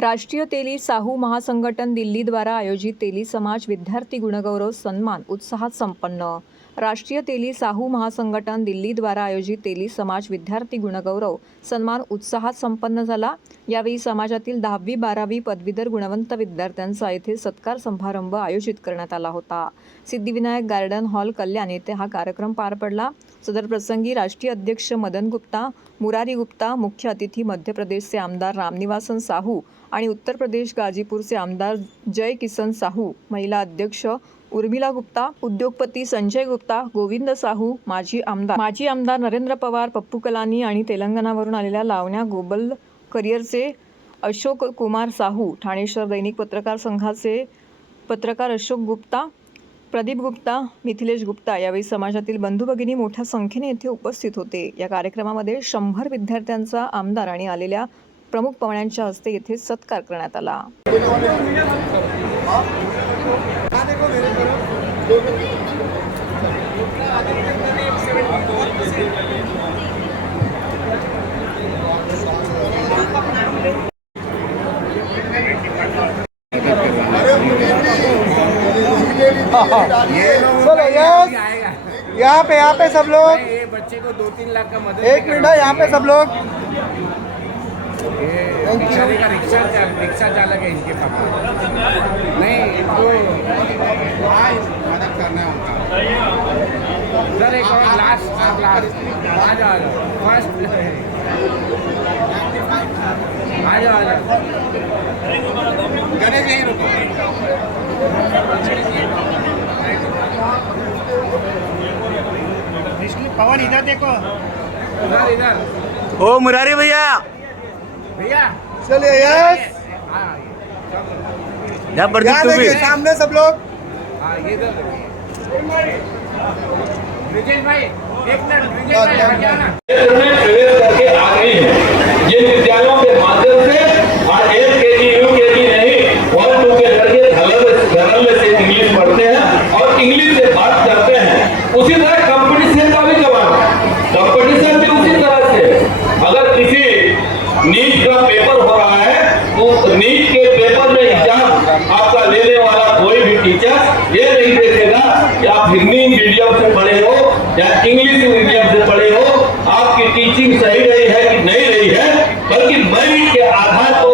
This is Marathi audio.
राष्ट्रीय तेली साहू महासंघटन दिल्ली द्वारा आयोजित तेली समाज विद्यार्थी गुणगौरव सन्मान उत्साहात संपन्न। राष्ट्रीय तेली साहू महासंघटन दिल्ली द्वारा आयोजित तेली समाज विद्यार्थी गुणगौरव सन्मान उत्साहात संपन्न झाला। यावेळी समाजातील 10वी-12वी पदवीधर गुणवंत विद्यार्थ्यांचा येथे सत्कार समारंभ आयोजित करण्यात आला होता। सिद्धिविनायक गार्डन हॉल कल्याण येथे हा कार्यक्रम पार पडला। सदर प्रसंगी राष्ट्रीय अध्यक्ष मदन गुप्ता, मुरारी गुप्ता, मुख्य अतिथी मध्य प्रदेशचे आमदार रामनिवासन साहू आणि उत्तर प्रदेश गाजीपूरचे आमदार जय किसन साहू, महिला अध्यक्ष उर्मिला गुप्ता, उद्योगपती संजय गुप्ता, गोविंद साहू, माजी आमदार नरेंद्र पवार, पप्पू कलानी आणि तेलंगणावरून आलेल्या लावण्या ग्लोबल करिअरचे अशोक कुमार साहू, ठाणे शहर दैनिक पत्रकार संघाचे पत्रकार अशोक गुप्ता, प्रदीप गुप्ता, मिथिलेश गुप्ता यावेळी समाजातील बंधू भगिनी मोठ्या संख्येने येथे उपस्थित होते। या कार्यक्रमामध्ये 100 विद्यार्थ्यांचा आमदार आणि आलेल्या प्रमुख पाहुण्यांच्या हस्ते येथे सत्कार करण्यात आला। चलो यहाँ पे सब लोग, ये बच्चे को 2-3 लाख का मदद। एक मिनट यहाँ पे सब लोग। बेचारे का रिक्शा चालक है इनके पापा। नहीं इनको मदद करना है उनका। सर एक और लास्ट आ जाओ फर्स्ट आ जाओ गणेश यहीं रुको। पवन इधर देखो, इधर ओ मुरारी भैया भैया चलिए यस, यहाँ देखिए सामने सब लोग। हाँ ये इधर ब्रिजेश भाई एक मिनट, ब्रिजेश भाई आगे आना। प्रवेश करके आ गई है जिन विद्यालयों के माध्यम से और LKG UKG नहीं 1-2 के लड़के धड़ल्ले से इंग्लिश पढ़ते हैं और इंग्लिश से बात करते हैं। उसी तरह कंपटीशन का भी जमाना है, कंपटीशन भी उसी तरह से। अगर किसी नीट का पेपर हो रहा है तो नीट के पेपर में एग्जाम आपका लेने वाला कोई भी टीचर ये नहीं देखेगा कि आप हिंदी मीडियम से पढ़े हो या इंग्लिश मीडियम से पढ़े हो, आपकी टीचिंग सही रही है कि नहीं रही है, बल्कि मेरिट के आधार पर